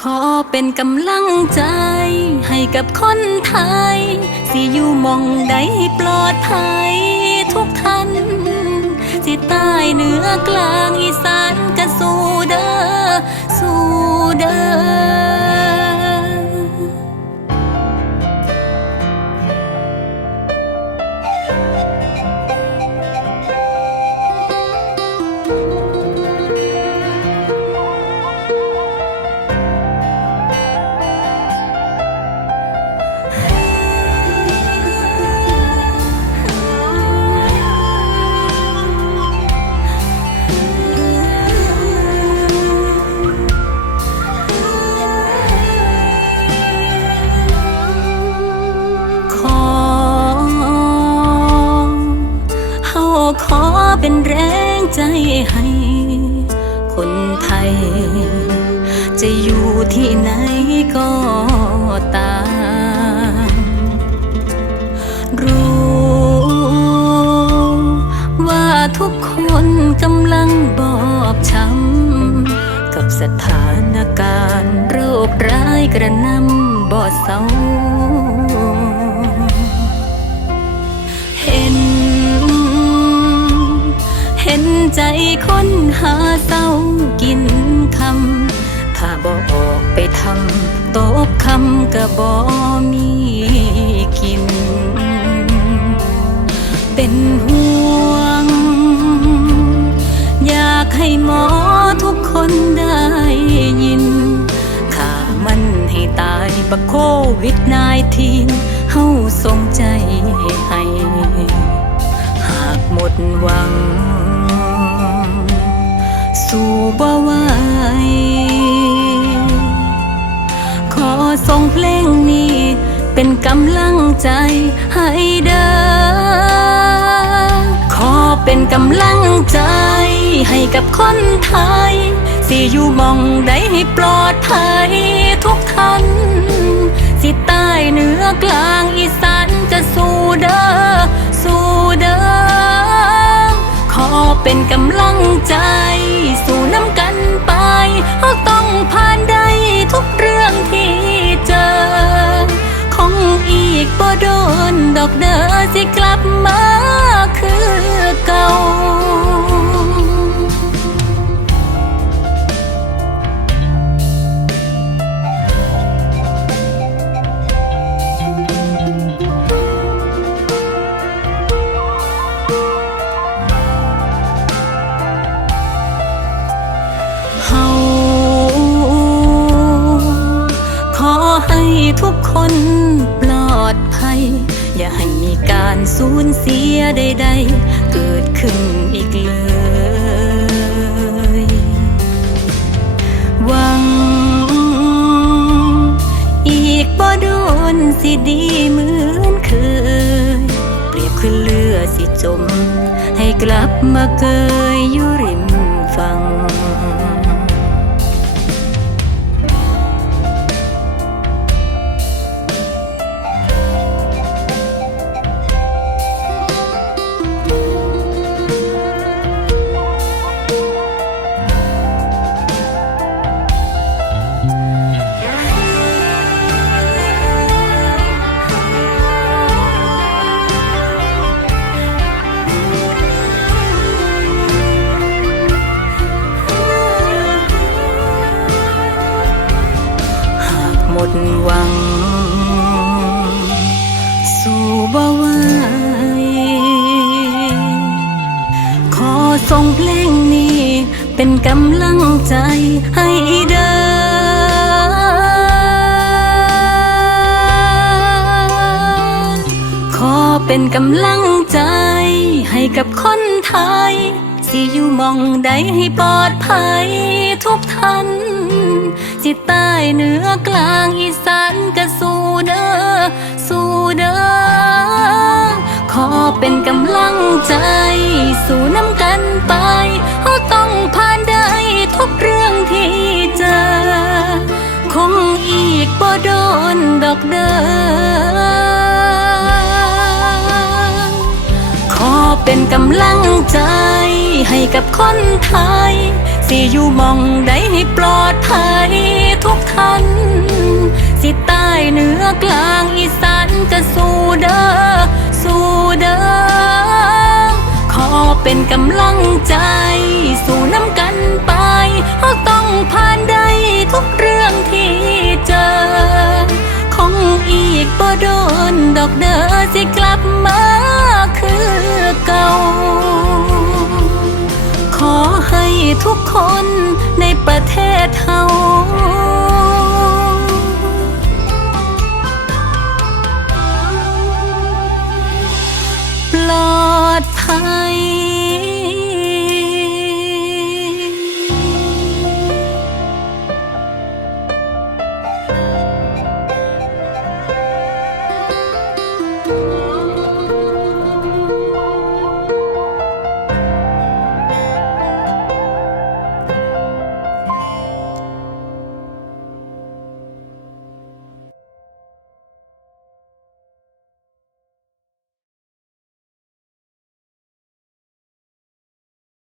ขอเป็นกำลังใจ ให้กับคนไทย สิอยู่มองใดให้ปลอดภัยทุกท่านสิใต้เหนือกลางอีสานก็สู้เด้อสู้เด้อ จะอยู่ที่ไหนก็ตามรู้ว่าทุกคนกำลังบอบช้ำกับสถานการณ์โรคร้ายกระนำบ่เศร้า คนหาเศร้ากินคำถ้าบ่ออกไปทำตกคำก็บ่มีกิน เป็นห่วง อยากให้หมอทุกคนได้ยินข้ามันให้ตายบักโควิดนายทีนเฮาสงใจให้ หากหมดหวัง สู่บ่ไหวขอส่งเพลงนี้ เป็นกำลังใจให้เด้อขอเป็นกำลังใจให้กับคนไทย สิอยู่มองใดให้ปลอดภัยทุกท่านสิใต้เหนือกลางอีสานจะสู้เด้อสู้เด้อขอเป็นกำลังใจ สู่ นปลอดภัย อย่าให้มีการสูญเสียใดๆ เกิดขึ้นอีกเลย หวัง อีกบ่โดนสิดีเหมือนเคย เปรียบคือเรือสิจม ให้กลับมาเกยอยู่ริมฝั่ง เพลงนี้ เป็นกำลังใจให้เด้อขอเป็นกำลังใจให้กับคนไทย สิอยู่มองใดให้ปลอดภัยทุกท่านสิใต้เหนือกลางอีสานก็สู้เด้อสู้เด้อ อเป็นกำลังใจ สู่น้ำกันไปเราต้องผ่านได้ทุกเรื่องที่เจอ คงอีกบ่โดนดอกเด้อขอเป็นกำลังใจ ให้กับคนไทย สิอยู่มองใดให้ปลอดภัยทุกท่านำลังใจ สู่น้ำกันไปเราต้องผ่านได้ทุกเรื่องที่เจอคงอีกบ่โดนดอกเด้อสิกลับมาคือเก่า ขอให้ทุกคนในประเทศเฮา